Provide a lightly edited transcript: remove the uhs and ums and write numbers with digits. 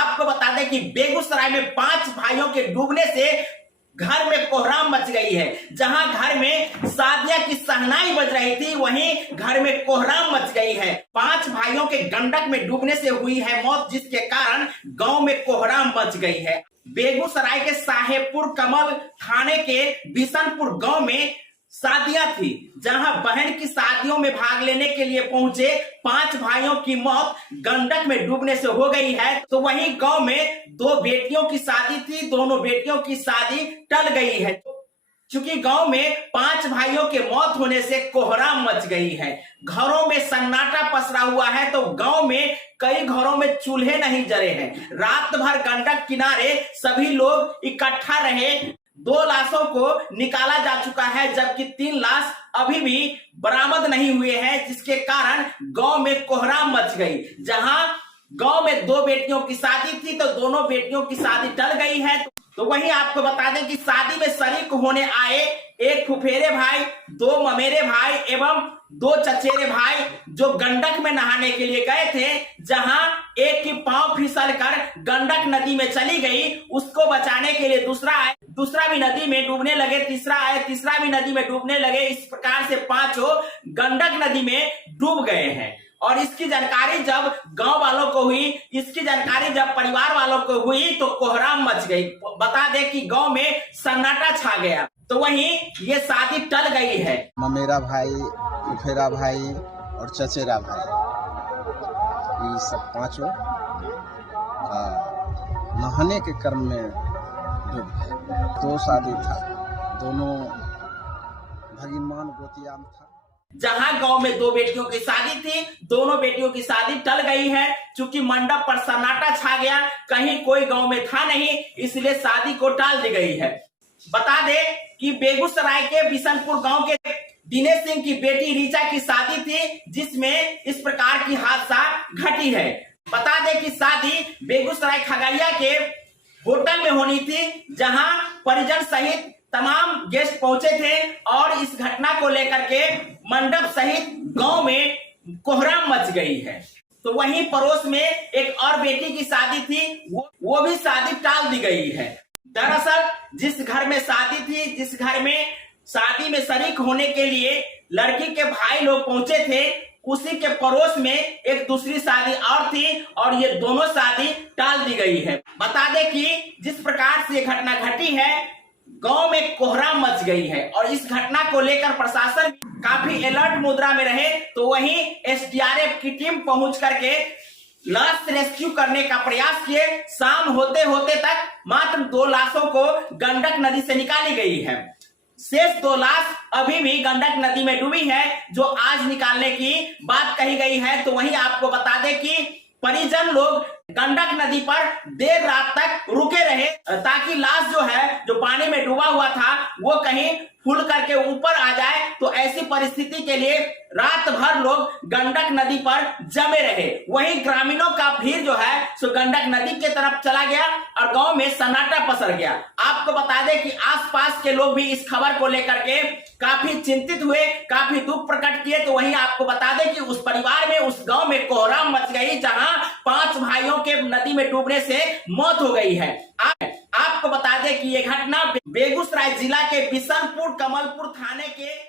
आपको बता दें कि बेगूसराय में 5 भाइयों के डूबने से घर में कोहराम मच गई है। जहां घर में शादियां की शहनाई बज रही थी, वहीं घर में कोहराम मच गई है। 5 भाइयों के गंडक में डूबने से हुई है मौत, जिसके कारण गांव में कोहराम मच गई है। बेगूसराय के साहेबपुर कमल थाने के बिशनपुर गांव में शादियां थी, जहां बहन की शादियों में भाग लेने के लिए पहुंचे 5 भाइयों की मौत गंडक में डूबने से हो गई है। तो वहीं गांव में 2 बेटियों की शादी थी, दोनों बेटियों की शादी टल गई है। चूंकि गांव में 5 भाइयों के मौत होने से कोहराम मच गई है, घरों में सन्नाटा पसरा हुआ है। तो गांव में कई घरों में चूल्हे नहीं जले हैं। रात भर गंडक किनारे सभी लोग इकट्ठा रहे। 2 लाशों को निकाला जा चुका है, जबकि 3 लाश अभी भी बरामद नहीं हुए हैं, जिसके कारण गांव में कोहराम मच गई। जहां गांव में 2 बेटियों की शादी थी, तो दोनों बेटियों की शादी टल गई है। तो वहीं आपको बता दें कि शादी में शरीक होने आए एक फुफेरे भाई, 2 ममेरे भाई एवं 2 चचेरे भाई जो गंडक में नहाने के लिए गए थे, जहां एक की पांव फिसल कर गंडक नदी में चली गई, उसको बचाने के लिए दूसरा भी नदी में डूबने लगे, तीसरा भी नदी में डूबने लगे। इस प्रकार से 5 गंडक नदी में डूब गए हैं। और इसकी जानकारी जब गांव वालों को हुई, इसकी जानकारी जब परिवार वालों को हुई, तो कोहराम मच गई। बता दें कि गांव में सन्नाटा छा गया। तो वहीं ये शादी टल गई है। ममेरा भाई, फुफेरा भाई और चचेरा भाई, ये सब 5 नहाने के क्रम में डूब गए। 2 शादी था, दोनों भगिनमान गोतियान था। जहां गांव में 2 बेटियों की शादी थी, दोनों बेटियों की शादी टल गई है। चूंकि मंडप पर सन्नाटा छा गया, कहीं कोई गांव में था नहीं, इसलिए शादी को टाल दी गई है। बता दे कि बेगूसराय के बिशनपुर गांव के दिनेश सिंह की बेटी रीचा की शादी थी, जिसमें इस प्रकार की हादसा घटी है। बता दे कि शादी बेगूसराय खगड़िया के होटल में होनी थी, जहां परिजन सहित तमाम गेस्ट पहुंचे थे। और इस घटना को लेकर के मंडप सहित गांव में कोहराम मच गई है। तो वहीं पड़ोस में एक और बेटी की शादी थी, वो भी शादी टाल दी गई है। दरअसल जिस घर में शादी थी, जिस घर में शादी में शरीक होने के लिए लड़की के भाई लोग पहुंचे थे, उसी के पड़ोस में एक दूसरी शादी और थी, और ये दोनों शादी टाल दी गई है। बता दें कि जिस प्रकार से ये घटना घटी है, गांव में कोहराम मच गई है। और इस घटना को लेकर प्रशासन काफी अलर्ट मुद्रा में रहे। तो वहीं एसडीआरएफ की टीम पहुंच करके लाश रेस्क्यू करने का प्रयास किए। शाम होते होते तक मात्र 2 लाशों को गंडक नदी से निकाली गई है। शेष 2 लाश अभी भी गंडक नदी में डूबी है, जो आज निकालने की बात कही गई है। तो वहीं आपको बता दें कि परिजन लोग गंडक नदी पर देर रात तक रुके रहे, ताकि लाश जो पानी में डूबा हुआ था, वो कहीं फूल करके ऊपर आ जाए। तो ऐसी परिस्थिति के लिए रात भर लोग गंडक नदी पर जमे रहे। वहीं ग्रामीणों का भीड़ सो गंडक नदी के तरफ चला गया और गांव में सन्नाटा पसर गया। आपको बता दें कि आसपास के लोग भी इस खबर को लेकर के काफी चिंतित हुए, काफी दुख प्रकट किए। तो वहीं आपको बता दें कि उस परिवार में, उस गांव में कोहराम मच गई, जहां 5 भाइयों के नदी में डूबने से मौत हो गई है। आपको बता दें कि यह घटना बेगूसराय जिला के बिशनपुर कमलपुर थाने के